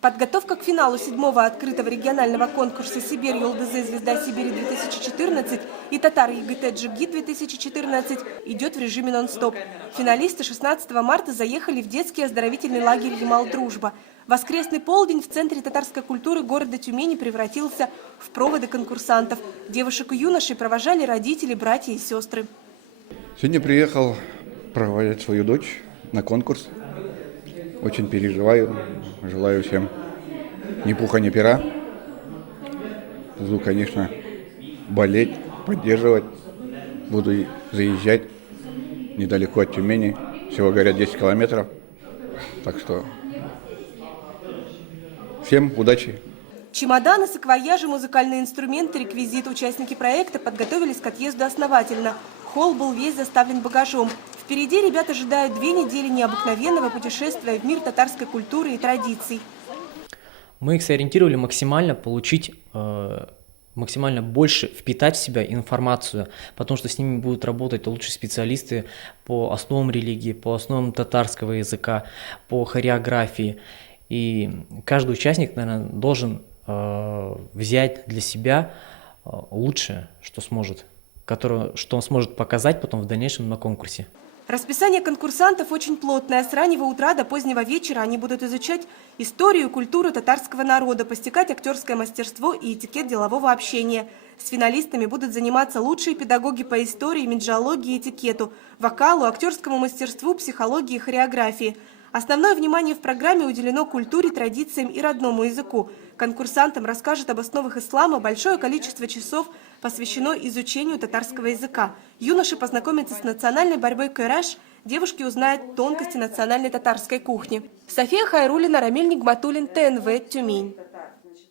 Подготовка к финалу 7-го открытого регионального конкурса «Сибирь ЮЛДЗ Звезда Сибири-2014» и «Татар ЕГТ Джигит-2014» идет в режиме нон-стоп. Финалисты 16 марта заехали в детский оздоровительный лагерь «Ямал-Дружба». Воскресный полдень в Центре татарской культуры города Тюмени превратился в проводы конкурсантов. Девушек и юношей провожали родители, братья и сестры. Сегодня приехал проводить свою дочь на конкурс. Очень переживаю, желаю всем ни пуха, ни пера. Буду, конечно, болеть, поддерживать. Буду заезжать недалеко от Тюмени. Всего, говорят, 10 километров. Так что всем удачи! Чемоданы, саквояжи, музыкальные инструменты, реквизиты. Участники проекта подготовились к отъезду основательно. Холл был весь заставлен багажом. Впереди ребят ожидают 2 недели необыкновенного путешествия в мир татарской культуры и традиций. Мы их сориентировали максимально получить, максимально больше впитать в себя информацию, потому что с ними будут работать лучшие специалисты по основам религии, по основам татарского языка, по хореографии. И каждый участник, наверное, должен взять для себя лучшее, что сможет, что он сможет показать потом в дальнейшем на конкурсе. Расписание конкурсантов очень плотное. С раннего утра до позднего вечера они будут изучать историю и культуру татарского народа, постигать актерское мастерство и этикет делового общения. С финалистами будут заниматься лучшие педагоги по истории, меджиологии и этикету, вокалу, актерскому мастерству, психологии и хореографии. Основное внимание в программе уделено культуре, традициям и родному языку. Конкурсантам расскажут об основах ислама, большое количество часов посвящено изучению татарского языка. Юноши познакомятся с национальной борьбой кайраш, девушки узнают тонкости национальной татарской кухни. София Хайруллина, Рамиль Нигматуллин, ТНВ, Тюмень.